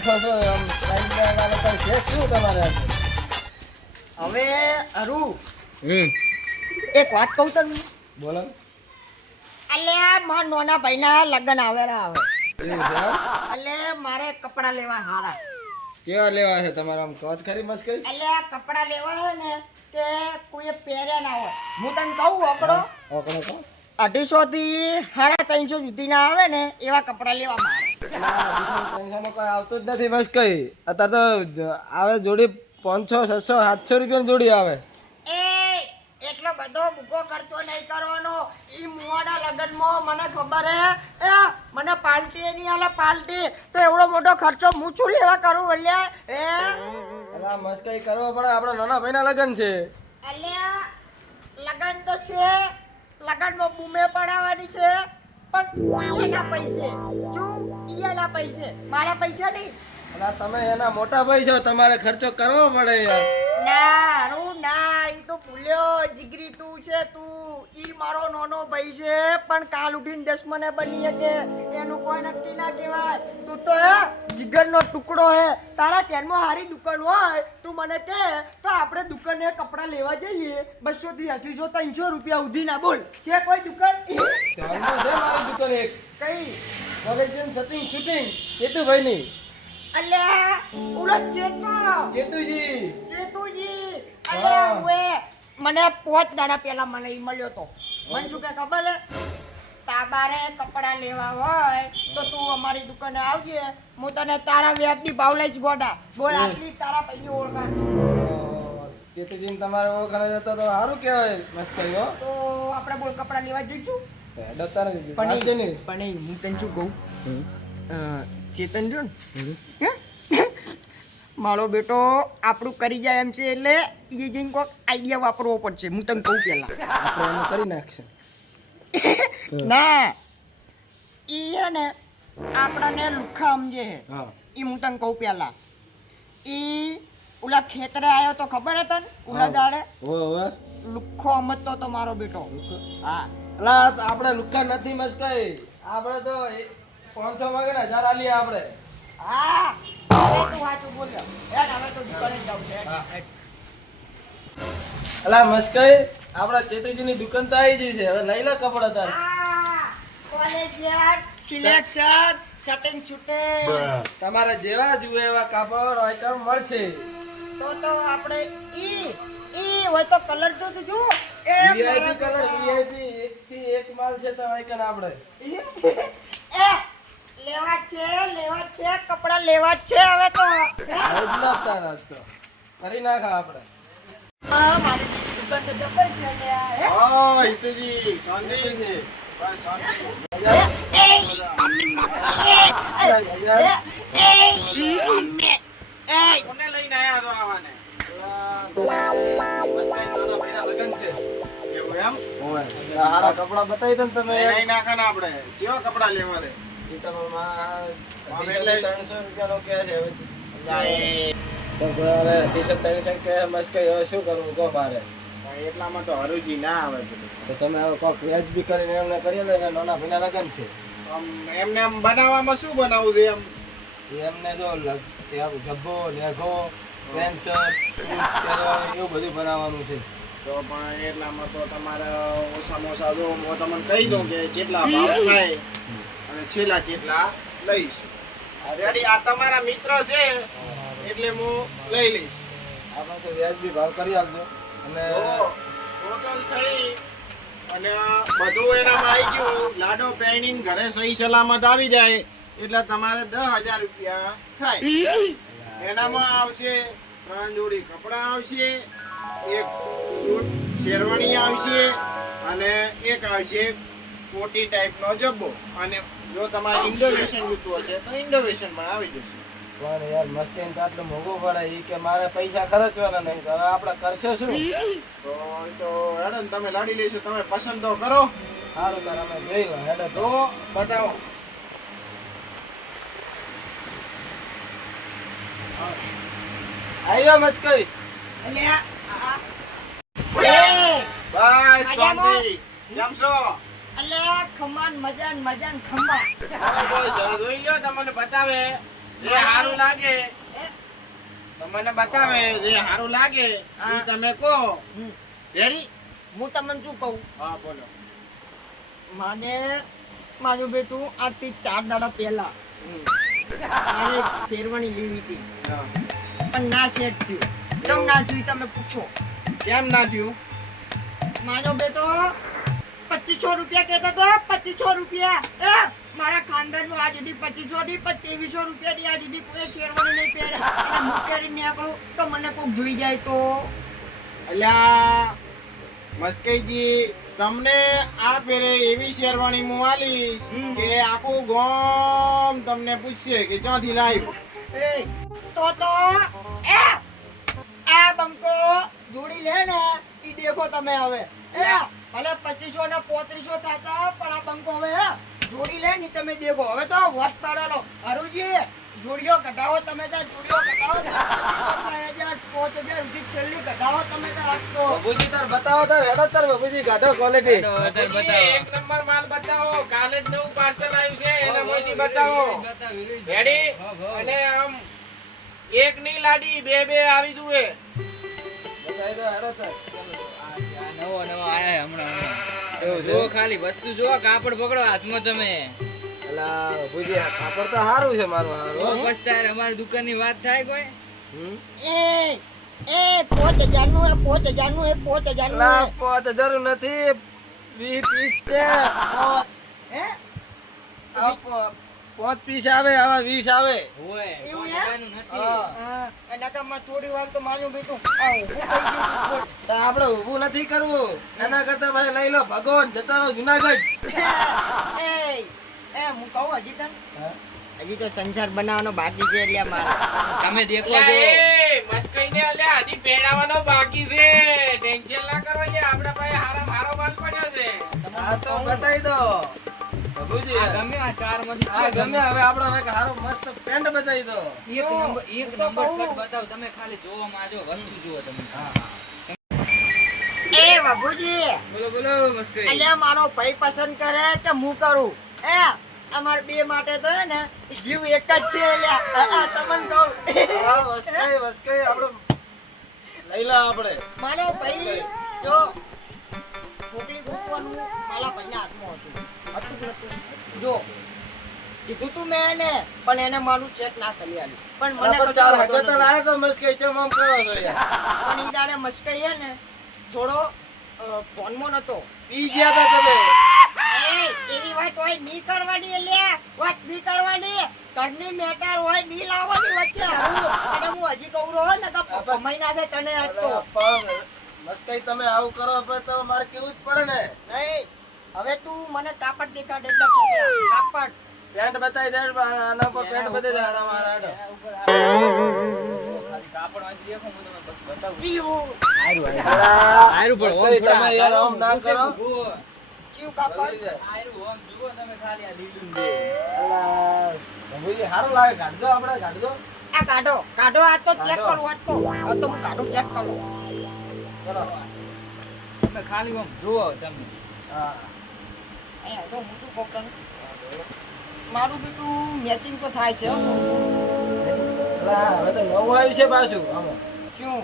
દેખો છો આમ સ્ટાઇલ વાળા તો શેક શું તમારે હવે અરુ હમ એક વાત કહું તને બોલો અલ્યા મારા નોના ભાઈના લગ્ન આવેલા હવે એવું છે એમ? એટલે મારે કપડા લેવા હારા કેવા લેવા છે તમારે આમ કોત ખરી મસ્કઈ અલ્યા કપડા લેવા હે ને તે કોઈ પહેર્યા ના હોય હું તને કહું ઓકડો ઓકડો તો 250 થી 350 સુધીના આવે ને એવા કપડા લેવા મારે ટેન્શન કોઈ આવતું જ નથી મસ્કઈ અત્યારે તો આવે જોડી 500 600 700 રૂપિયાની જોડી આવે એ એટલો બધો ભૂકો ખર્ચો નહીં કરવાનો ઈ મુવાના લગનમાં મને ખબર હે એ મને પાર્ટી નહીં આલે પાર્ટી તો એવડો મોટો ખર્ચો હું શું લેવા કરું અલ્યા એ અલા મસ્કઈ કરવો પડે આપણા નાના ભાઈના લગ્ન છે અલ્યા લગન તો છે લગનમાં બૂમે પડાવવાની છે પણ એના પૈસે શું એના પૈસે મારા પૈસા નહીં અલા તમે એના મોટા ભાઈ છો તમારે ખર્ચો કરવો પડે યાર ના રું ના ઈ તો ભૂલ્યો જીગરી તું છે તું ઈ મારો નાનો ભાઈ છે પણ કાલ ઉઠીને દશમને બની શકે એનું કોઈ નક્કી ના કહેવાય તું તો હે જીગરનો ટુકડો હે તારા ધ્યાનમાં હારી દુકાન હોય તું મને કહે તો આપણે દુકાને કપડાં લેવા જઈએ 200 થી 800 300 રૂપિયા સુધી ના બોલ છે કોઈ દુકાન ધ્યાનમાં છે મારી દુકાન એક કઈ કોલેજન સટિંગ શૂટિંગ કેતુભાઈ ની અલ્યા ઉલો ચેતુજી ચેતુજી હા. અલ્યા ઓએ મને 5 દાડા પહેલા મને ઈ મળ્યો તો મને શું કે ખબર હે તાબારે કપડા લેવા હોય તો તું અમારી દુકાને આવજે હું તને તારા વ્યાજની ભાવ લઈશ ગોડા બોલ આટલી તારા પૈકી ઓળખાણ ચેતુજી તમારે ઓળખાણ જતો તો સારું કહેવાય મસ્કઈ હો તો આપણે બોલ કપડા લેવા જઈશું હેડો તારે પણ હું તને શું કહું ચેતન જો ને મારો બેટો આપણું કરી જાય એમ છે એટલે એ જઈને કોઈક આઈડિયા વાપરવો પડશે હું તને કહું પહેલા આપણે એનું કરી નાખશે ના ઈ હે ને આપણાને લુખ્ખા સમજે હે હા ઈ હું તને કહું પહેલા ઈ ઓલા ખેતરે આવ્યો તો ખબર હે તને ઓલા દાડે ઓવે લુખ્ખો સમજતો તો મારો બેટો હા અલા આપણે લુક્કા નથી મસ્કઈ આપણે તો 500 વાગે ને 1000 આલીએ આપણે હા હવે તું વાંચું બોલ્યો હેડ હવે તો દુકાને જાઉં છે હા. અલા મસ્કઈ આપણા ચેતુજીની દુકાન તો આવી ગઈ છે હવે લઈ લે કપડા તારે કોલેજ યાર સિલેક્શન શટિંગ છૂટે તમારે જેવા જુએ એવા કાપડ આઈટમ મળશે તો આપણે ઈ હોય તો કલર તો તું જો એ વીઆઈપી કલર વીઆઈપી એક થી એક માલ છે તો આઈકન આપણે એ લેવા છે કપડા લેવા જ છે હવે તો એટલા જ તારા જ તો કરી નાખા આપણે હા મારી દુકાન તો જબર છે લ્યા હે હા હિતુજી શાંતિ છે બસ શાંતિ કોને લઈને આયા તો આવાને લગન છે એવું એમ હારા કપડા બતાવી દો ને તમે લઈ નાખા ને આપણે કેવા કપડા લેવા દે ઈ તમારા એટલે 300 રૂપિયાનો કહે છે હવે લાય. તો હવે ટી-શર્ટ 300 કહે મસ્કઈ હવે શું કરવું કહો મારે એટલામાં તો હરુજી ના આવે પેલું. તો તમે હવે કોક વ્યાજબી કરીને એમને કરી લે ને નાના ભાઈના લગન છે આમ એમને આમ બનાવવામાં શું બનાવવું છે એમ એમને જો જબ્બો લેઘો પેન્ટ શર્ટ સૂટ શેરવાની એવું બધું બનાવવાનું છે તો પણ એટલામાં તો તમારે ઓછામાં ઓછા જો હું તમને કહી દઉં કે જેટલા ભાવ થાય અને છેલ્લા જેટલા લઈશ રેડી આ તમારા મિત્ર છે એટલે હું લઈ લઈશ આપણે તો વ્યાજબી ભાવ કરી આપજો અને તો ટોટલ થઈ અને બધું એનામાં આવી ગયું લાડો પહેરીને ઘરે સહી સલામત આવી જાય એટલે તમારે 10,000 રૂપિયા થાય એનામાં આવશે 3 જોડી કપડાં આવશે એક સૂટ શેરવાણી આવશે અને એક આવશે કોટી ટાઈપનો જબ્બો અને જો તમારે ઇન્ડોવેશન જોતું હશે તો ઇન્ડોવેશન પણ આવી જશે પણ યાર મસ્તીન તો આટલું મોંઘું પડે ઈ કે મારે પૈસા ખર્ચવાના નહીં તો હવે આપણે કરશે શું તો હેડો ને તમે લાડી લઈશું તમે પસંદ તો કરો સારું તાર અમે જોઈ લો હેડો તો તો બતાવો આવ્યો મસ્કઈ અલ્યા બસ શાંતિ કેમ છો અલ્યા ખમાન મજાન ખંબા બસ હવે જોઈ લ્યો તમને બતાવે જે સારું લાગે તમને બતાવે, જે સારું લાગે એ તમે કહો. હમ. રેડી? હું તમને શું કહું, હા બોલો. માને મારું બેટું આજથી 4 દાડા પહેલા હમ. મારે એક શેરવાણી લેવી હતી, હા. પણ ના સેટ થયું. કેમ ના થયું તમે પૂછો. કેમ ના થયું? મારો બેટો 2500 રૂપિયા કહેતો તો, 2500 રૂપિયા. મારા ખાનદાનમાં આજ સુધી 2500 ની પણ 2300 રૂપિયાની આજ સુધી કોઈ શેરવાણી નહીં પહેરે. અને હું પહેરીને નીકળું તો મને કોક જોઈ જાય તો. અલ્યા મસ્કઈજી, તમને આ ફેરે એવી શેરવાણી હું આલીશ કે આખું ગામ તમને પૂછશે કે ક્યાંથી લાવ્યો. એ તો એ આ બંકો જોડી લે ને ઈ દેખો તમે હવે. ભલે 2500 ને 3500 થતા પણ આ બંકો હવે જોડી લે ની તમે દેખો. હવે તો વટ પાડેલો હરુજી જોડીઓ કઢાવો તમે તો, જોડીઓ કઢાવો 2500 5000 સુધી છેલ્લી કઢાવો તમે તો. રાખતો બાબુજી તાર બતાવો તાર હેડો તાર બાબુજી ગાઢો ક્વોલિટી. એક નંબર માલ બતાવો. કાલે જ નવું પાર્સલ આવ્યું છે એના મોઈથી બતાવો. રેડી? અને આમ એક ની લાડી બે બે આવી જુએ. બતાવી દો હેડો તાર. નવો આયા હમણાં એવું છે? જો ખાલી વસ્તુ જો, કાપડ પકડો હાથમાં તમે. અલા બાબુજી આ કાપડ તો સારું છે મારું ઓ હારું. બસ તારે અમારી દુકાનની વાત થાય કોઈ? હમ? એ 5000 નું એ 5000 નું એ 5000 નું અલા 5000 નથી, 20 પીસ છે. હે પાંચ પીસ આવે, આવા 20 આવે. ઓય એવું કોઈ હે? દુકાનનું નથી. હા. એના કામમાં થોડી વાર તો મારું બેટું આવું થઈ ગયું. તો આપણે ઊભું નથી કરવું. એના કરતા ભાઈ લઈ લો ભગવાન, જતા રહો જુનાગઢ. હું કહું હજી તને, હજી તો સંસાર બનાવવાનો બાકી છે એટલે મારે. તમે દેખો અલ્યા જો. એ મસ્કઈને અલ્યા હજી પહેરાવાનો બાકી છે. ટેન્શન ના કરો લે, આપણા પાસે હારો માલ પડ્યો છે. આ તો બતાવી દો બાબુજી. આ ગમે આ ચાર માંથી આ ગમે. હવે આપણો એક હારો મસ્ત પેન્ટ બતાવી દો. એક નંબર શર્ટ બતાવો તમે, ખાલી જોવામાં આજો, વસ્તુ જુઓ તમે. એ બાબુજી, બોલો બોલો મસ્કઈ. અલ્યા મારો ભાઈ પસંદ કરે કે હું કરું? અમાર બે માટે તો હે ને જીવ એક જ છે. અલ્યા તમને કહું, હા, વસકાઈ આપણે લઈ લો આપણે. મારો ભાઈ જો છોકરી ગોતવાનું મારા ભાઈના હાથમાં હતું કે નતું? જો કીધું તું મેં એને, પણ એને મારું ચેક ના કરી આલ્યું. પણ મને પણ ચાર હગત લાયો તો મસ્કઈ ચમ આમ કરો છો યાર. પણ ઈ દાડે મસ્કઈ હે ને થોડો ફોનમાં નતો. પી ગયા તા તમે. એવી વાત હોય નહીં કરવાની. વાત નહીં કરવાની. ઘરની મેટર હોય નહીં લાવવાની વચ્ચે. અને હું હજી કહું રહો ને તો કમાઈ નાખે તને આજ તો. પણ મસ્કઈ તમે આવું કરો પછી તો મારે કેવું જ પડે ને. નહીં, હવે તું મને કાપડ દેખાડ એટલે છોકરા, કાપડ. પેન્ટ બતાવી દે. આના પર પેન્ટ બતાવી દે. આના મારા હાડો. ખાલી કાપડ વાંચી દેખો, હું તમને પછી બતાવું. ઈયું. આયરું પણ ઓમ મસ્કઈ થોડા તમે યાર આમ ના ઘૂસે કરો. ઘૂ. ચીવ કાપડ. આયરું ઓમ જુઓ તમે, ખાલી આ લીલું દે. અલા, બાબુજી સારું લાગે. કાઢજો આપણે, કાઢજો. આ કાઢો કાઢો. આ તો ચેક કાઢો. કરું. આ તો હું કાઢું, ચેક કરું. ચલો. તમે ખાલી ઓમ જુઓ તમે. હા. અહીંયા તો હું શું કહું તને? મારું બેટું મેચિંગ તો થાય છે હો. અલા, હવે તો નવું આવ્યું છે પાછું આમાં. શું?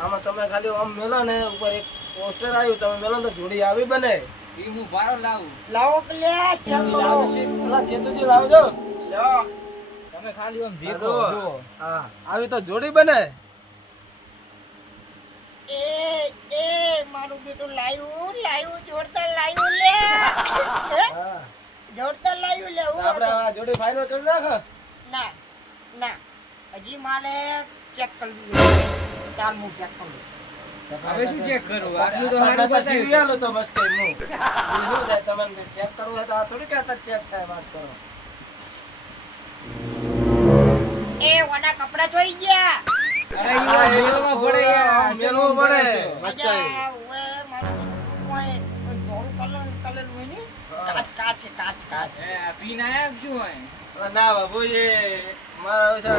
આમાં તમે ખાલી આમ મેલો ને ઉપર એક પોસ્ટર આવ્યું, તમે મેલો ને તો જોડી આવી બને. ઈ હું બારો લાવું. લાવો પેલે ચેક કરો. અલા, ચેતુજી લાવજો. લ્યો. તમે ખાલી ઓમ દેખો આ જુઓ. જુઓ. હા, આવી તો જોડી બને. એ મારું બેટું લાયું જોરદાર લાયું લે. હા. જોરદાર લાયું લે. હું આપણે આ જોડી ફાઇનલ કરી નાખો. ના ના, હજી મારે ચેક કરવી છે. તાર હું ચેક કરું. હવે શું ચેક કરવું? આટલું તો આપણે સારું તો બતાવ્યું. સીવી આલું તો બસ કઈ હું. બીજું શું થાય? તમને ચેક કરવું હોય તો આ થોડી કે અત્યારે ચેક થાય વાત કરો. એ વાના કપડા જોઈ ગયા. અરે ઈ ઓમ મેલવા પડે યાર. મેલવું પડે. અજા, ઓએ, મારું બેટું ઓએ, ધોળું કલર હોય ને? કાચ છે, કાચ. એ, પીને આયા કે શું હોય? અલા, ના બાબુ એ મારા વિશે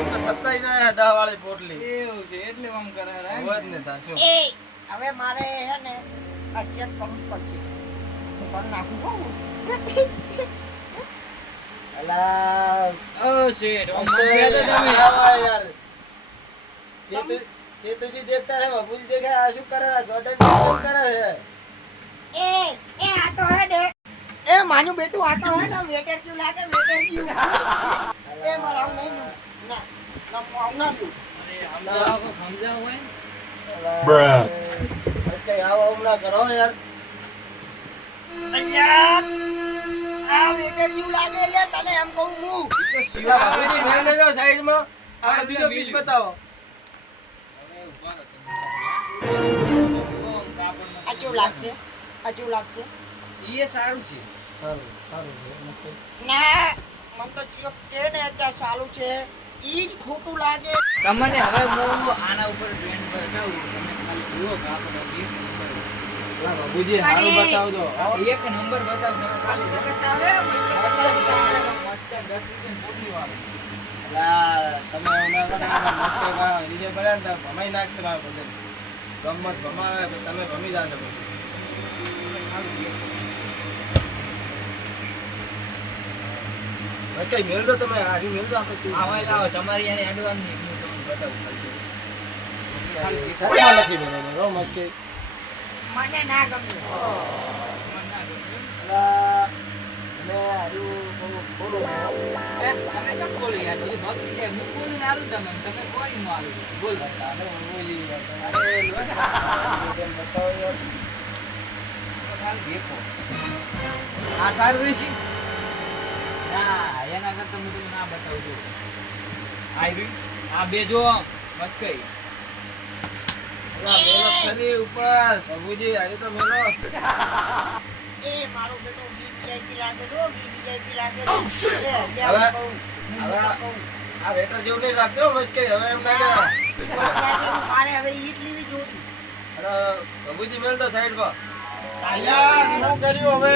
એક તો ઠપકાઈ ના આયા 10 વાળી પોટલી. એવું છે એટલે આમ કરે રે. હોય જ ને તાર શું. એ હવે મારે હે ને આ ચેક કરવું જ પડશે. હું કરી નાખું હો. અલા ઓ શેઠ ઓ મસ્કઈ મંગ્યા તો તમે આવા યાર ચેતુજી દેખતા હે બાપુજી દેખાય આ શું કરે ગોડન કેમ કરે છે એ આ તો હે ને એ માનું બેટું આ તો હે ને વેટર ક્યુ લાગે વેટર ક્યુ એ મારા નહીં ના ના ના સમજાવો સમજાવો હોય અલા, મસ્કઈ આવા હમણાં કરો યાર આ વેટર ક્યુ લાગે લે તને એમ કહું હું તો અલા, બાપુજી મેલ દેજો સાઈડમાં આપણે બીજો પીસ બતાવો આ કેવું લાગશે આ કેવું લાગશે એ સારું છે સારું સારું છે મસ્કઈ ના મન તો ચિયો કે ને અત્યારે ચાલુ છે ઈ જ ખોટું લાગે તમને હવે હું આના ઉપર ટ્રેન્ડ બતાવું તમે ખાલી જુઓ કાપડ એક નંબર અલા, બાપુજી સારું બતાવજો હો. એક નંબર બતાવ તમે મસ્ત ખાલી બતાવે મસ્ત બતાવે મસ્ત 10 રૂપિયા પોટલી વાળો અલા, તમે હમણાં છે ને આમાં મસ્કઈ માં નીચે પડ્યા ને તો ભમાઈ નાખશે મારા બદલ ગમત ભમાવે તમે ભમી જાશો પછી મસ્કઈ મેલ દો તમે હારી મેલ દો આપણે ચીજ. આવા લાવો તમારી યાર એડવાન્સ ની હું તમને બતાવું ખાલી શરમા નથી બરોબર હો મસ્કઈ મને ના ગમ્યું અલા, મને હારું બહુ થોડું તમે ચમ બોલો યાર બધી ભક્તિ છે હું બોલું ને આલું તમે તમે કોઈ નું આલું બોલ આને બોલી યાર. કેમ બતાવો યાર. ખાલી દેખો આ સારું રહેશે ના એના કરતા હું તમને ના બતાવું છું આવી આ બે જો મસ્કઈ અલા, મેલો ખરી ઉપર બાબુજી હારી તો મેલો એ મારો બેટો વીવીઆઈપી લાગે તો વીવીઆઈપી લાગે તો લે લે હવે- કહું હવે આ વેટર જેવું નહીં લાગતો મસ્કઈ હવે એમ લાગે મસ્ત લાગે મારે હવે ઈટ લેવી જોડી અરે બાબુજી મેલ તો સાઈડ પર અલ્યા શું કર્યું હવે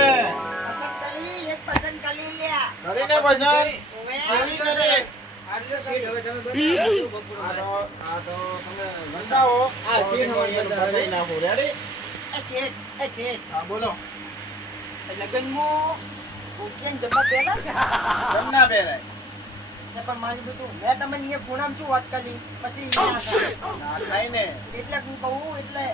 પસંદ કરી એક પસંદ કરી લ્યા કરીને પસંદ ઓવે કેવી કરી આટલો સીટ હવે તમે બતાવો બપોર આ તો તમે બંધાવો આ સીટ હવે એનું બતાવો. બતાવી નાખો રેડી એ છે હા બોલો લગનમાં ભૂતિયાને જમવા પહેલા જમના પહેરાય ને પણ મારું બેટું મેં તમને એ ખૂણામાં શું વાત કરી પછી ઈ ના કરે. ના ખાય ને એટલે હું કહું એટલે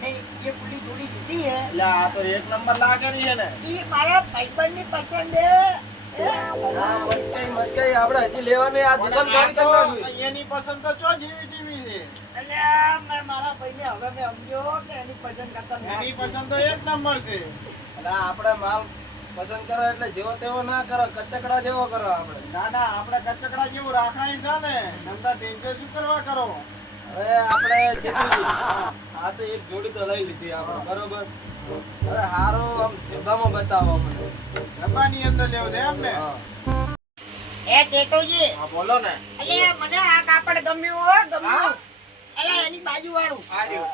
મેં એ ખુલ્લી જોડી દીધી હે એટલે આ તો એક નંબર લાગેલી છે ને ઈ મારા ભાઈબંધની પસંદ હે હા મસ્કઈ આપણે હજી લેવાની આ દુકાન ખાલી કરી નાખવી એની પસંદ તો ચો જેવી તેવી છે અલ્યા મેં મારા ભાઈને હવે મેં સમજ્યો કે એની પસંદ કરતા એની પસંદ તો એક નંબર છે એટલે આપણે માલ પસંદ કરો એટલે જેવો તેવો ના કરો કચકડા જેવો કરો આપણે ના ના આપણે કચકડા જેવું રાખાય છે ને નંબર ટેન્શન શું કરવા કરો હવે આપણે જેટલું આ તો એક જોડી તો લઈ લીધી આપણે બરોબર હવે હારો આમ જબામાં બતાવો મને ડબ્બાની અંદર લેવું છે એમ ને હા. એ ચેતોજી હા બોલો ને અલ્યા મને આ કાપડ ગમ્યું હો ગમ્યું અલ્યા એની બાજુ વાળું આ રહ્યું.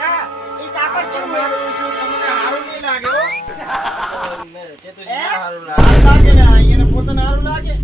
હા એ કાપડ કેવું હે? તમારું શું તમને હારું નહીં લાગે હો ચેતુજી હે? હારું હારું લાગે ને અહીંયા પોતાને હારું લાગે